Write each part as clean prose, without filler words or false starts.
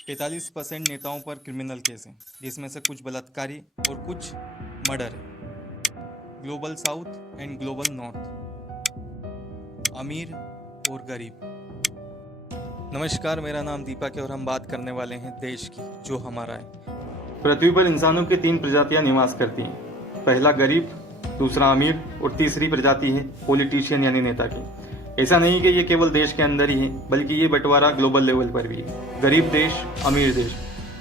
45% नेताओं पर criminal case हैं, जिसमें से कुछ बलात्कारी और कुछ मर्डर है। Global south and global north, अमीर और गरीब। नमस्कार, मेरा नाम दीपक है और हम बात करने वाले हैं देश की, जो हमारा है। पृथ्वी पर इंसानों की 3 प्रजातियां निवास करती हैं। पहला गरीब, दूसरा अमीर और तीसरी प्रजाति है पॉलिटिशियन यानी नेता की। ऐसा नहीं कि ये केवल देश के अंदर ही है, बल्कि ये बंटवारा ग्लोबल लेवल पर भी है। गरीब देश, अमीर देश।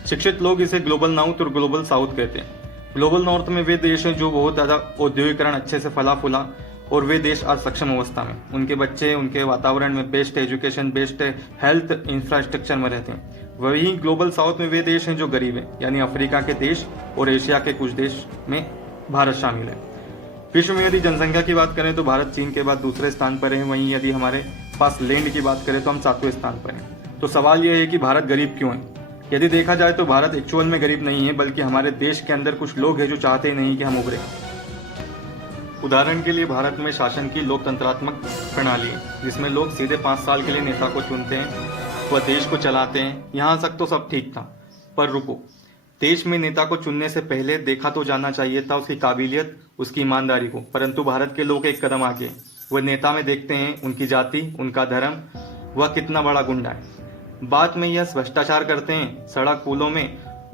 शिक्षित लोग इसे ग्लोबल नॉर्थ और ग्लोबल साउथ कहते हैं। ग्लोबल नॉर्थ में वे देश हैं जो बहुत ज्यादा औद्योगिकरण अच्छे से फला फूला और वे देश आज सक्षम अवस्था में, उनके बच्चे उनके वातावरण में best education, best health infrastructure में रहते हैं। वहीं ग्लोबल साउथ में वे देश हैं जो गरीब हैं, यानी अफ्रीका के देश और एशिया के कुछ देश में भारत शामिल है। विश्व में यदि जनसंख्या की बात करें तो भारत चीन के बाद दूसरे स्थान पर है। वहीं यदि हमारे पास लैंड की बात करें तो हम 7वें स्थान पर हैं। तो सवाल यह है कि भारत गरीब क्यों है? यदि देखा जाए तो भारत एक्चुअल में गरीब नहीं है, बल्कि हमारे देश के अंदर कुछ लोग हैं जो चाहते ही नहीं कि हम उभरे। उदाहरण के लिए भारत में शासन की लोकतंत्रात्मक प्रणाली है, जिसमें लोग सीधे 5 साल के लिए नेता को चुनते हैं, वह देश को चलाते हैं। यहाँ तक तो सब ठीक था, पर रुको, देश में नेता को चुनने से पहले देखा तो जाना चाहिए था उसकी काबिलियत, उसकी ईमानदारी को। परंतु भारत के लोग एक कदम आगे, वह नेता में देखते हैं उनकी जाति, उनका धर्म, वह कितना बड़ा गुंडा है। बात में यह भ्रष्टाचार करते हैं सड़क पुलों में,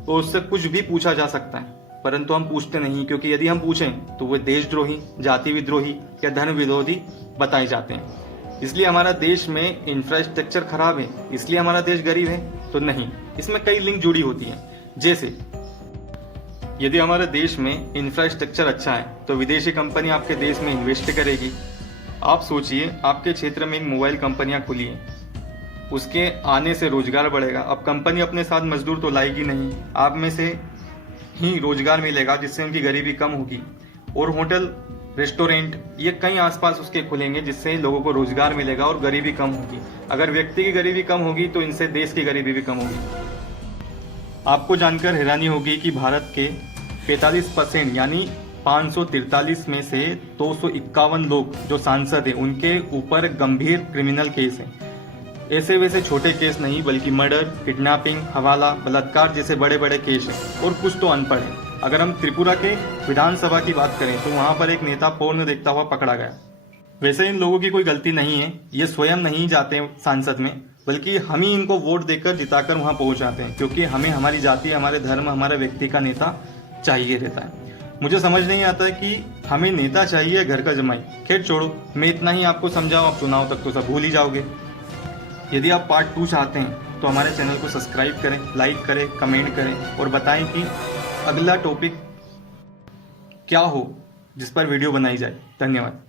तो उससे कुछ भी पूछा जा सकता है, परंतु हम पूछते नहीं, क्योंकि यदि हम पूछें तो वे देशद्रोही, जाति विद्रोही या धर्म विरोधी बताए जाते हैं। इसलिए हमारा देश में इंफ्रास्ट्रक्चर खराब है, इसलिए हमारा देश गरीब है तो नहीं। इसमें कई लिंक जुड़ी होती है। जैसे यदि हमारे देश में इंफ्रास्ट्रक्चर अच्छा है तो विदेशी कंपनी आपके देश में इन्वेस्ट करेगी। आप सोचिए, आपके क्षेत्र में एक मोबाइल कंपनियां खुली है, उसके आने से रोजगार बढ़ेगा। अब कंपनी अपने साथ मजदूर तो लाएगी नहीं, आप में से ही रोजगार मिलेगा, जिससे उनकी गरीबी कम होगी। और होटल, रेस्टोरेंट ये कई आसपास उसके खुलेंगे, जिससे लोगों को रोजगार मिलेगा और गरीबी कम होगी। अगर व्यक्ति की गरीबी कम होगी तो इनसे देश की गरीबी भी कम होगी। आपको जानकर हैरानी होगी कि भारत के 45% यानी 543 में से 251 लोग जो सांसद हैं, उनके ऊपर गंभीर क्रिमिनल केस हैं। ऐसे वैसे छोटे केस नहीं, बल्कि मर्डर, किडनैपिंग, हवाला, बलात्कार जैसे बड़े बड़े केस हैं। और कुछ तो अनपढ़ हैं। अगर हम त्रिपुरा के विधानसभा की बात करें तो वहां पर एक नेता पोर्न देखता हुआ पकड़ा गया। वैसे इन लोगों की कोई गलती नहीं है, ये स्वयं नहीं जाते सांसद में, बल्कि हम ही इनको वोट देकर जिताकर वहां पहुंच जाते हैं, क्योंकि हमें हमारी जाति, हमारे धर्म, हमारे व्यक्ति का नेता चाहिए रहता है। मुझे समझ नहीं आता कि हमें नेता चाहिए घर का जमाई। खैर छोड़ो, मैं इतना ही आपको समझाऊं, आप चुनाव तक तो सब भूल ही जाओगे। यदि आप पार्ट 2 चाहते हैं तो हमारे चैनल को सब्सक्राइब करें, लाइक करें, कमेंट करें और बताएं कि अगला टॉपिक क्या हो जिस पर वीडियो बनाई जाए। धन्यवाद।